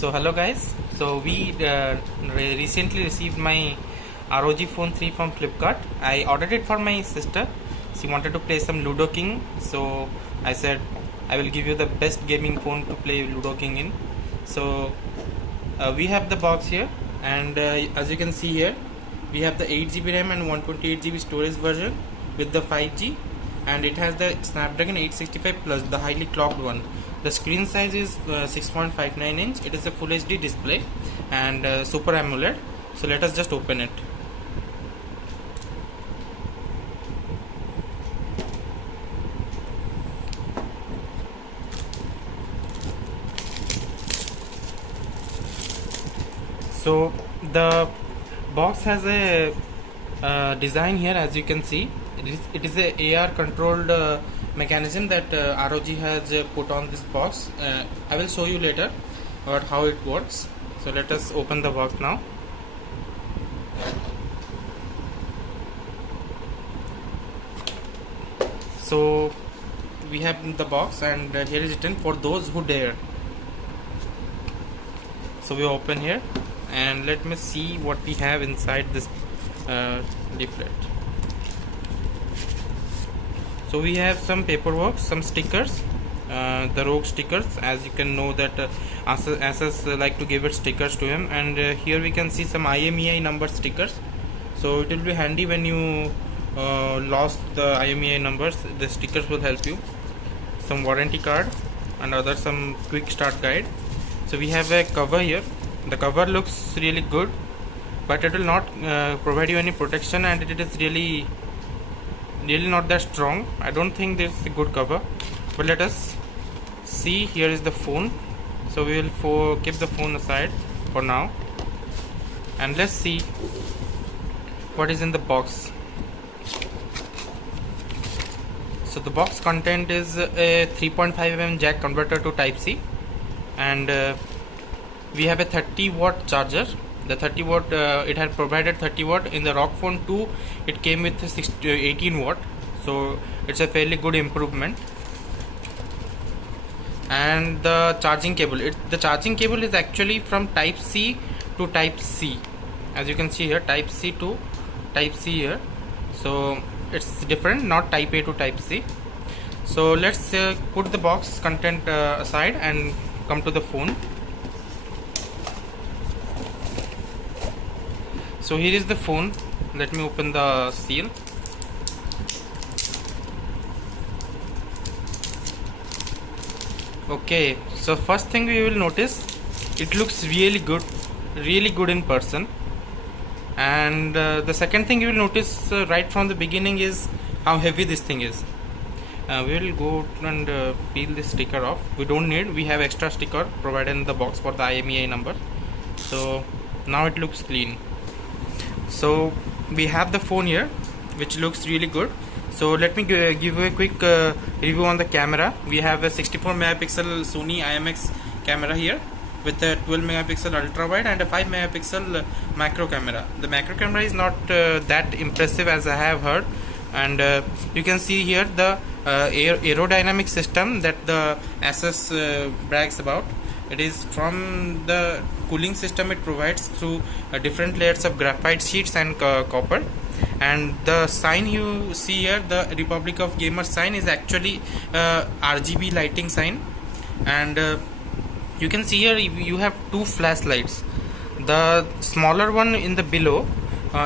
So hello guys. So we recently received my ROG Phone 3 from Flipkart. I ordered it for my sister. She wanted to play some Ludo King. So I said I will give you the best gaming phone to play Ludo King in. So we have the box here, and as you can see here, we have the 8 GB RAM and 128 GB storage version with the 5G, and it has the Snapdragon 865 Plus, the highly clocked one. The screen size is 6.59 inch. It is a full HD display and Super AMOLED. So let us just open it. So the box has a design here, as you can see. It is a AR controlled mechanism that ROG has put on this box. I will show you later about how it works. So let us open the box now. So we have the box, and here is written, "For those who dare." So we open here, and let me see what we have inside this leaflet. So we have some paperwork, some stickers, the ROG stickers. As you can know that Asus like to give it stickers to him, and here we can see some IMEI number stickers. So it will be handy when you lost the IMEI numbers. The stickers will help you. Some warranty card and other some quick start guide. So we have a cover here. The cover looks really good, but it will not provide you any protection, and it is really not that strong. I don't think this is a good cover, but let us see. Here is the phone. So we will keep the phone aside for now, and let's see what is in the box. So the box content is a 3.5mm jack converter to Type-C, and we have a 30-watt charger. The 30 watt, it had provided 30 watt. In the ROG Phone 2 it came with 18 watt, so it's a fairly good improvement. And the charging cable, the charging cable is actually from Type-C to Type-C. As you can see here, Type-C to Type-C here, so it's different, not Type-A to Type-C. So let's put the box content aside and come to the phone. So here is the phone. Let me open the seal. Okay, so first thing we will notice, it looks really good in person. And the second thing you will notice right from the beginning is how heavy this thing is. We will go and peel this sticker off. We don't need, we have extra sticker provided in the box for the IMEI number. So now it looks clean. So we have the phone here, which looks really good. So let me give you a quick review on the camera. We have a 64 megapixel Sony IMX camera here with a 12 megapixel ultra wide and a 5 megapixel macro camera. The macro camera is not that impressive, as I have heard, and you can see here the aerodynamic system that the Asus brags about. It is from the cooling system it provides through different layers of graphite sheets and copper. And the sign you see here, the Republic of Gamers sign, is actually RGB lighting sign. And you can see here you have two flashlights. The smaller one in the below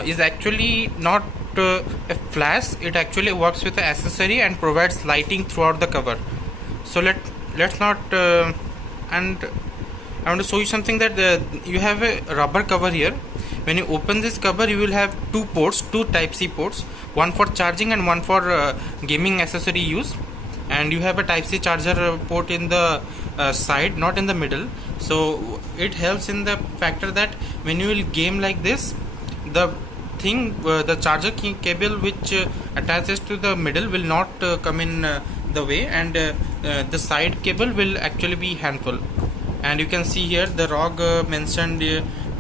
is actually not a flash. It actually works with the accessory and provides lighting throughout the cover. So let's not and I want to show you something, that you have a rubber cover here. When you open this cover, you will have two ports, two Type-C ports, one for charging and one for gaming accessory use. And you have a Type-C charger port in the side, not in the middle. So it helps in the factor that when you will game like this, the thing, the charger cable which attaches to the middle will not come in the way, and the side cable will actually be handful. And you can see here the ROG mentioned,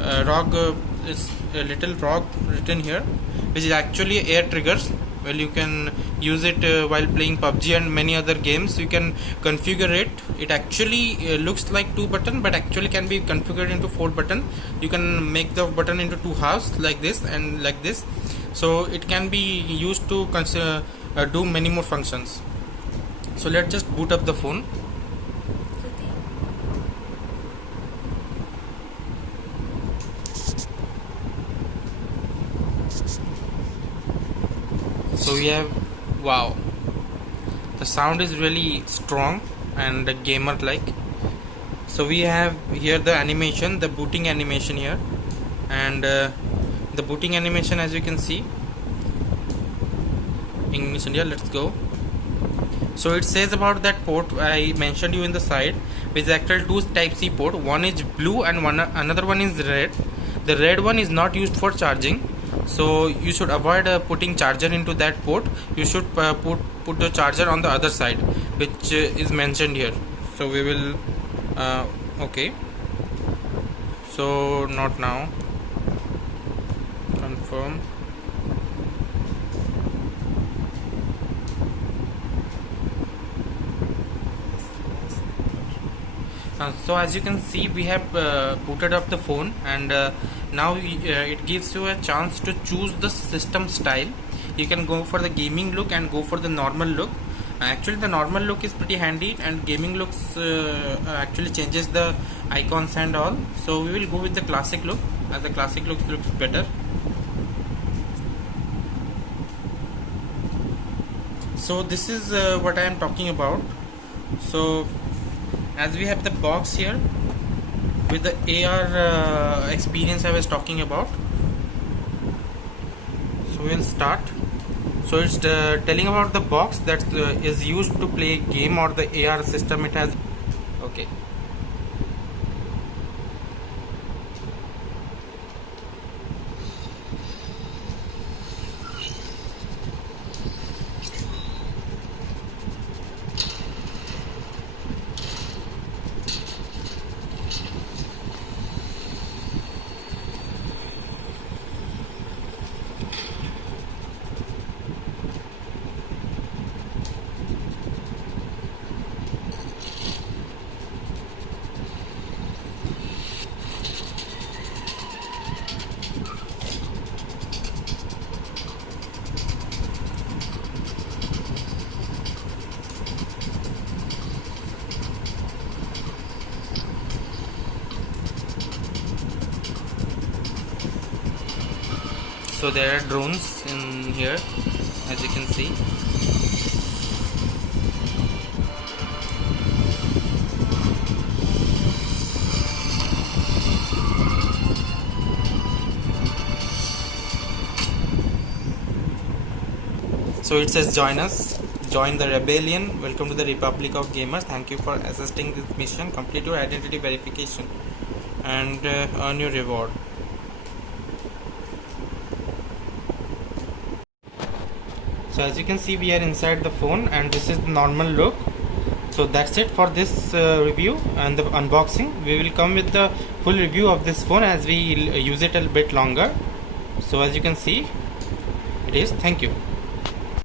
ROG is a little ROG written here, which is actually air triggers. well, you can use it while playing PUBG and many other games. You can configure it. It actually looks like 2 button, but actually can be configured into 4 button. You can make the button into 2 halves like this and like this, so it can be used to do many more functions. So let's just boot up the phone. So we have, wow, the sound is really strong and gamer like. So we have here the animation, the booting animation here, and the booting animation, as you can see. English India, let's go. So it says about that port I mentioned you in the side, which is actual 2 type C port. One is blue and another one is red. The red one is not used for charging, so you should avoid putting charger into that port. You should put the charger on the other side, which is mentioned here. So we will okay, so not now, confirm. So as you can see, we have booted up the phone, and now it gives you a chance to choose the system style. You can go for the gaming look and go for the normal look. Actually the normal look is pretty handy, and gaming looks actually changes the icons and all. So we will go with the classic look, as the classic looks better. So this is what I am talking about. So as we have the box here with the AR experience I was talking about, so we'll start. So it's telling about the box that is used to play game or the AR system it has. Okay. So there are drones in here, as you can see. So it says join us, join the rebellion, welcome to the Republic of Gamers, thank you for assisting this mission, complete your identity verification and earn your reward. So as you can see, we are inside the phone, and this is the normal look. So that's it for this review and the unboxing. We will come with the full review of this phone as we use it a bit longer. So as you can see, it is. Thank you.